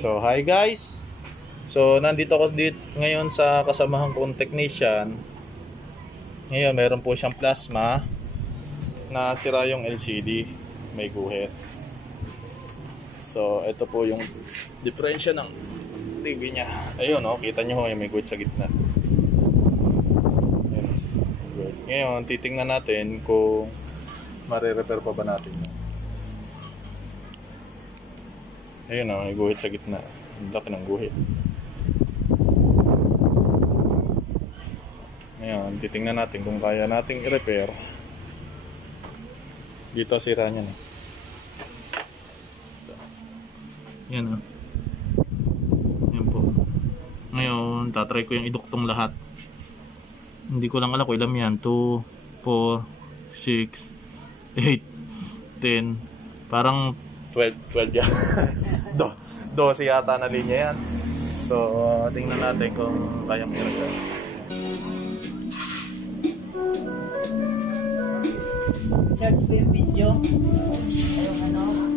So hi guys. So nandito ako dito ngayon sa kasamahan kong technician. Ngayon meron po siyang plasma na sira yung LCD, may guhit. So ito po yung diferensya ng TV niya. Ayun oh, kita nyo may guhit sa gitna. Ayun. Ngayon titingnan natin kung mare-repair pa ba natin. Ayun o, may guhit sa gitna. Ang laki ng guhit. Ngayon, titingnan natin kung kaya nating i-repair. Dito sira niya na. Yan o. Yan po. Ngayon, tatry ko yung iduktong lahat. Hindi ko lang alam kung ilan yan. 2, 4, 6, 8, 10. Parang 12 yan. 12 yata na linya yan. So tingnan natin kung kayang i-repair. Charge ko yung video. Ayun ano.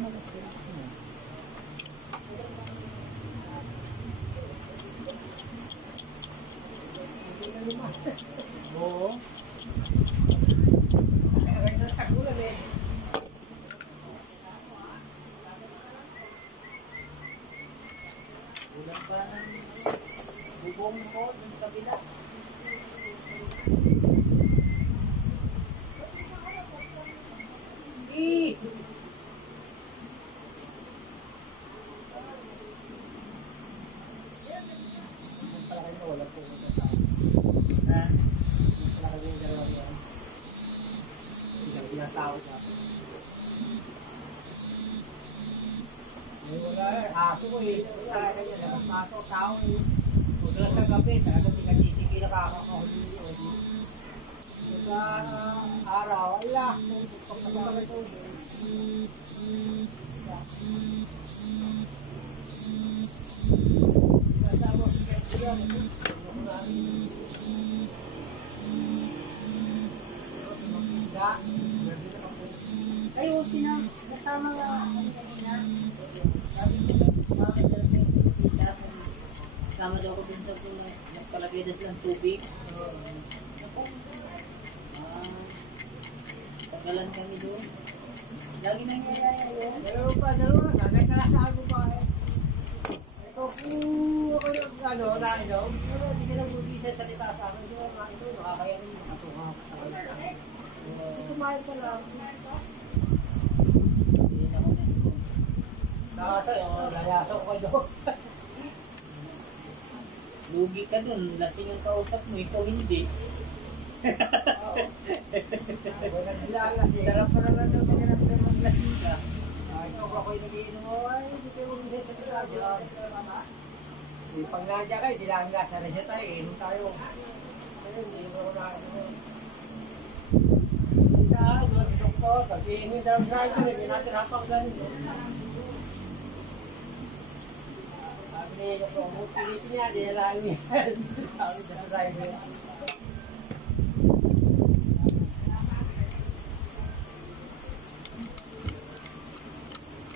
na kasi. Oo. Kaya nagtagulan eh. Ulang pa ng bubong ko dun sa kabila. Wala po ko sa ha? Wala kami yung dalawa yan. Pinatawag ka. Wala eh. Aso ko eh. Wala ka niya. Labas-maso. Tao eh. Huwag sa gabi. Talagang pinagtitiki na kakakahuli niyo. Sa araw. Ala. Pagkakasama ito. Kasama si Kaya ayusin na. Kasama nga. Sabi ko bakit kasama daw ko din sa pula. Nagpalapidas lang tubig. Tagalan kami doon. Lagi nangyayari yun. Dalawa. Sanay ka sa ako ba eh. Ito po ako yung nakainom. Pero hindi ka lang mag-isa sa salita sa akin. Ito nga ito. Nakakaya rin makatunga ako sa kanila. Kumain pa lang. Hindi na ako na. Nakasa'yo. Layaso ko doon. Lugi ka dun. Lasing yung kausap mo. Ikaw hindi. Walang nilalasing. Sarap pa naman doon. Pagkaram doon maglasing ka. Ikaw ba ako'y nag-iinom mo? Ay, hindi kayo mag-isa sa radyo. Pag nadya kayo, di lang nasa na siya tayo. Inom tayo. Ayun, hindi mo na ako. Saan? Doon sa doktor. Pag-iinom yung dalawang driver. Hindi natin hapang ganun. Sabi niya, doktor, pilitin niya. Di na lang niya. Sabi sa driver.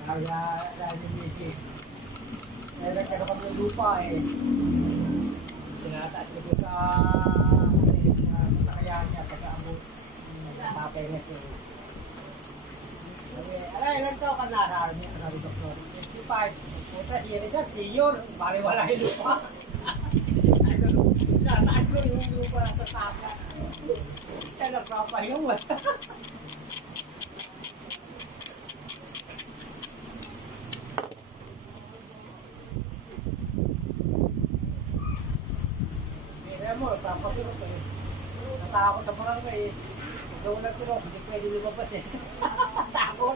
Kaya yung busy. Kaya nagkaroon kami ng lupa eh. Tinataas ko sa kaya niya pagkaabot. Napapay na siya. Alay, ilan taon ka na sa niya? Sabi doktor. 55. Puta, siya rin siya. Senior. Baliwala yung lupa. Tinataas ko yung lupa sa tapa. Kaya nagpapahinga mo. Mo, tapos eh. Natakot sa barangay eh. Pagkaw nagturo, hindi pwede lumabas eh. Takot.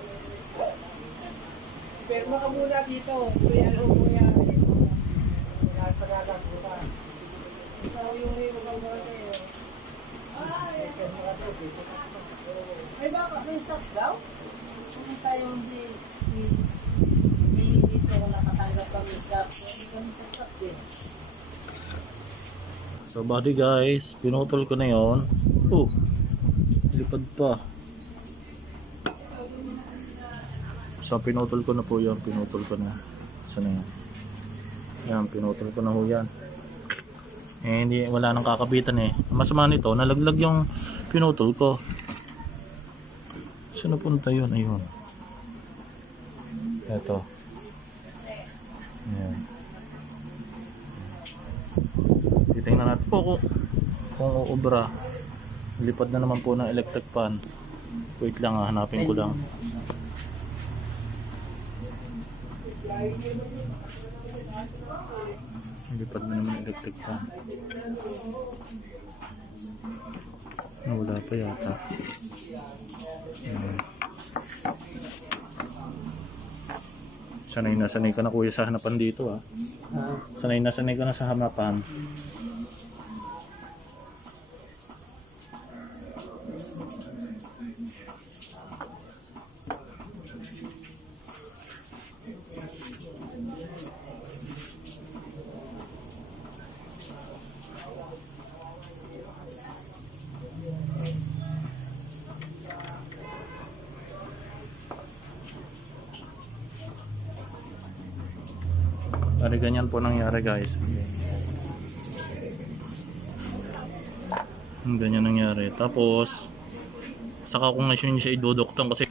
Perma ka muna dito. Kuya, ano mo yan eh. Kailangan pa nalang muna. Ikaw yung ibang barangay eh. Perma ka dito. Ay baka, may stock daw? Kung tayo hindi dito nakatanggap kami stock. Hindi kami sa stock eh. So body guys, pinutol ko na yon. Lipad pa. So pinutol ko na po yan, pinutol ko na. Saan na yan? Yan, pinutol ko na ho yan. Eh hindi, wala nang kakabitan eh. Ang masama nito, nalaglag yung pinutol ko. Saan napunta yun? Ayun. Ito. Ayan. Titingnan natin po kung uubra. Lipad na naman po ng electric fan. Wait lang, hanapin ko lang. Lipad na naman electric fan. Wala pa yata. Sanay na sanay ka na kuya sa hanapan dito ah. Sanay ka na sa hanapan. Bali ganyan po nangyari guys. Okay. Ganyan nangyari. Tapos saka ko nga siya iduduktong kasi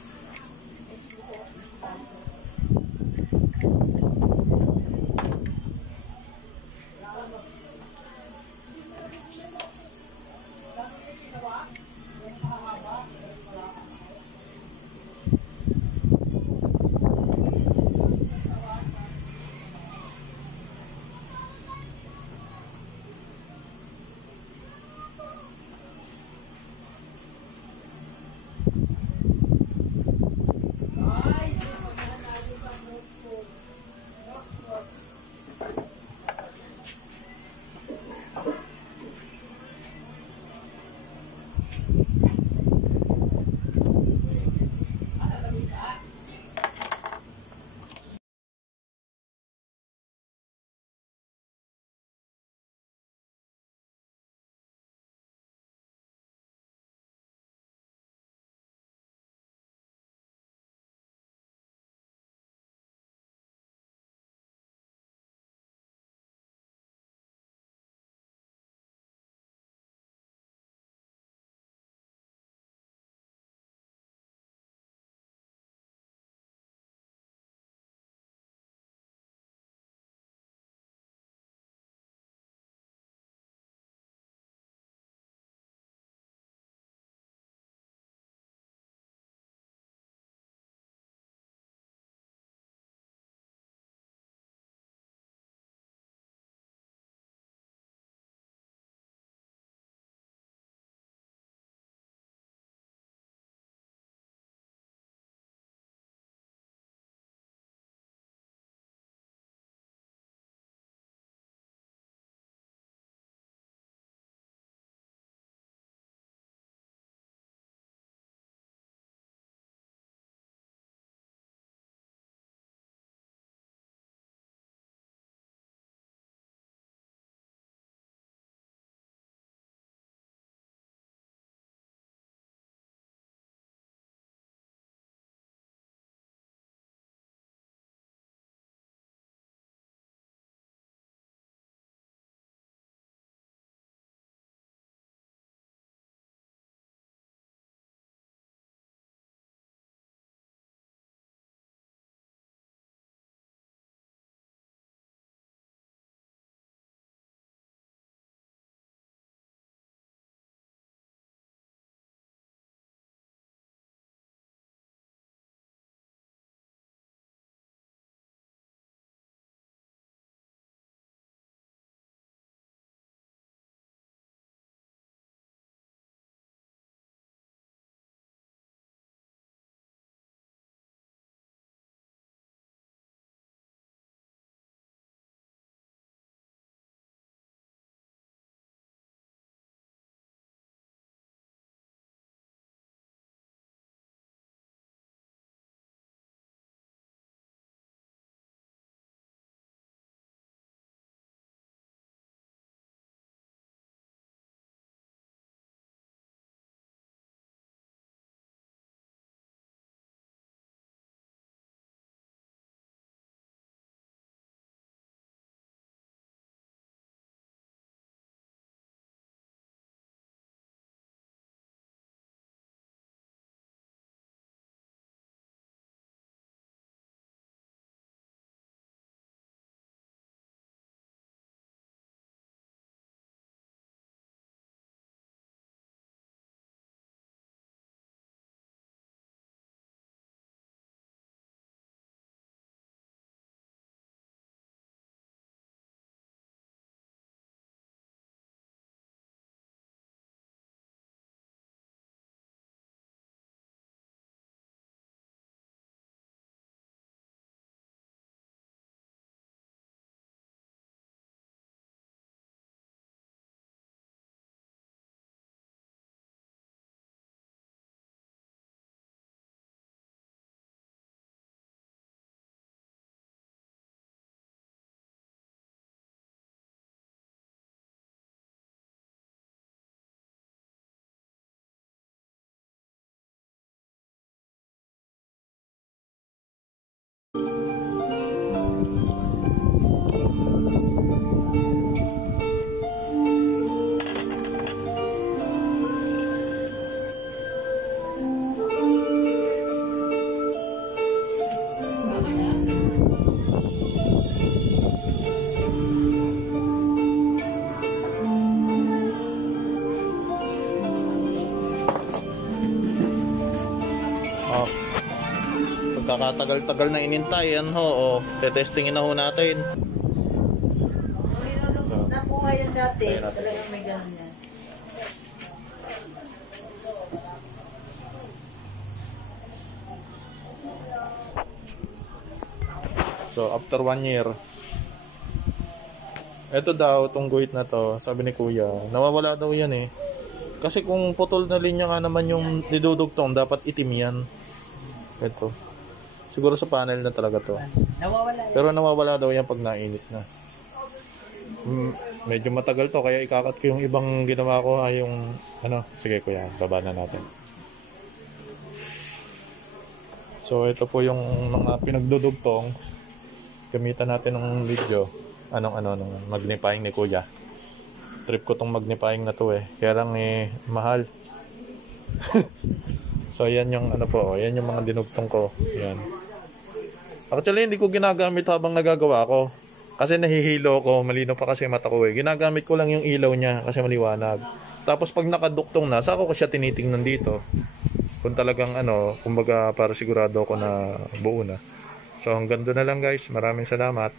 tagal-tagal na inintay. Yan ho, tetestingin na ho natin. Na po ngayon dati, talagang may ganun yan. So, after 1 year, eto daw, tong guhit na to, sabi ni kuya, nawawala daw yan eh. Kasi kung putol na linya nga naman yung nidudugtong, dapat itim yan. Eto. Siguro sa panel na talaga to. Nawawala yan. Pero nawawala daw yan pag nainit na. Medyo matagal to, kaya ikakat ko yung ibang ginawa ko ay yung, sige kuya, baba na natin. So, ito po yung mga pinagdudugtong. Gamitan natin ng video ng magnifying ni kuya. Trip ko tong magnifying na to eh, kaya lang mahal. So yan yung yan yung mga dinugtong ko. Yan. Actually hindi ko ginagamit habang nagagawa ko kasi nahihilo ko, malino pa kasi mata ko eh. Ginagamit ko lang yung ilaw niya kasi maliwanag. Tapos pag nakaduktong na, saka ko siya tinitingnan dito kung talagang kumbaga para sigurado ako na buo na. So hanggang doon na lang guys. Maraming salamat.